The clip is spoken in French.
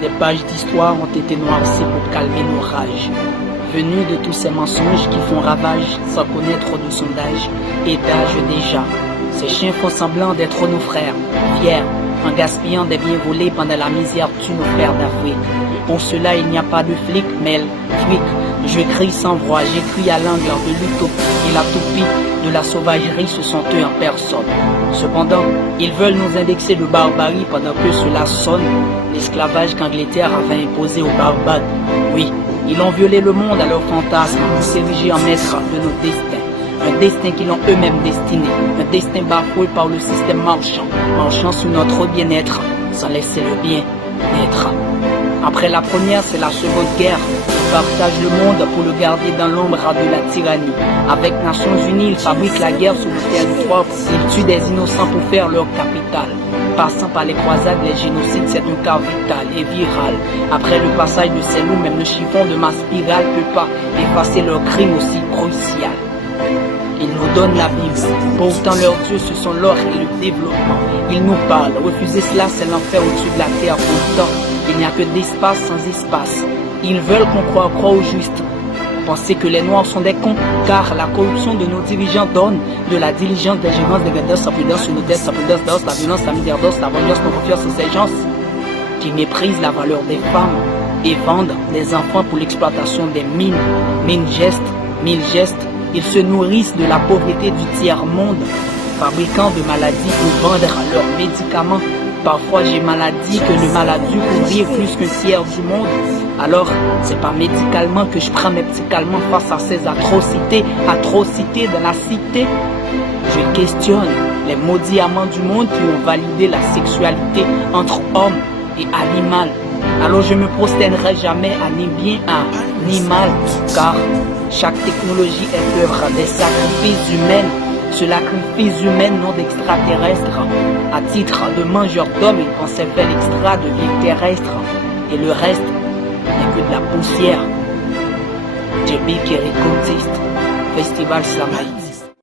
Des pages d'histoire ont été noircies pour calmer nos rages. Venus de tous ces mensonges qui font ravage sans connaître de sondage et d'âge déjà. Ces chiens font semblant d'être nos frères, fiers, en gaspillant des biens volés pendant la misère tue nos frères d'Afrique. Pour cela, il n'y a pas de flic, mais fric. Je crie sans voix, j'écris à l'angle de l'utopie et la toupie de la sauvagerie, ce sont eux en personne. Cependant, ils veulent nous indexer de barbarie pendant que cela sonne l'esclavage qu'Angleterre avait imposé aux Barbades. Oui, ils ont violé le monde à leur fantasme pour s'ériger en maître de nos destins. Un destin qu'ils ont eux-mêmes destiné, un destin bafoué par le système marchant sur notre bien-être, sans laisser le bien naître. Après la première, c'est la seconde guerre. Ils partagent le monde pour le garder dans l'ombre de la tyrannie. Avec Nations Unies, ils fabriquent la guerre sur le territoire. Ils tuent des innocents pour faire leur capital. Passant par les croisades, les génocides, c'est un cas vital et viral. Après le passage de ces loups, même le chiffon de ma spirale ne peut pas effacer leur crime aussi crucial. Ils nous donnent la Bible, pourtant leurs dieux ce sont l'or et le développement. Ils nous parlent, refuser cela c'est l'enfer au-dessus de la terre. Pourtant, il n'y a que d'espace sans espace. Ils veulent qu'on croie au juste. Penser que les noirs sont des cons, car la corruption de nos dirigeants donne de la diligence, d'ingérence, de grandeur, sa prudence, sur nos dettes, sa prudence d'os, la violence, la misère d'os, la vengeance, nos confiance et ces gens qui méprisent la valeur des femmes et vendent des enfants pour l'exploitation des mines. Mille gestes, ils se nourrissent de la pauvreté du tiers-monde, fabriquant de maladies pour vendre leurs médicaments. Parfois j'ai maladie que le maladie couvrir plus qu'un tiers du monde. Alors, c'est pas médicalement que je prends mes petits calmants face à ces atrocités de la cité. Je questionne les maudits amants du monde qui ont validé la sexualité entre homme et animal. Alors je me prosternerai jamais à ni bien à ni mal, car chaque technologie est l'œuvre des sacrifices humains. Ce sacrifice humain non d'extraterrestres. À titre de mangeur d'hommes, ils pensaient faire l'extra de vie terrestre. Et le reste n'est que de la poussière. JB Kerry Contest, Festival Slamaïs.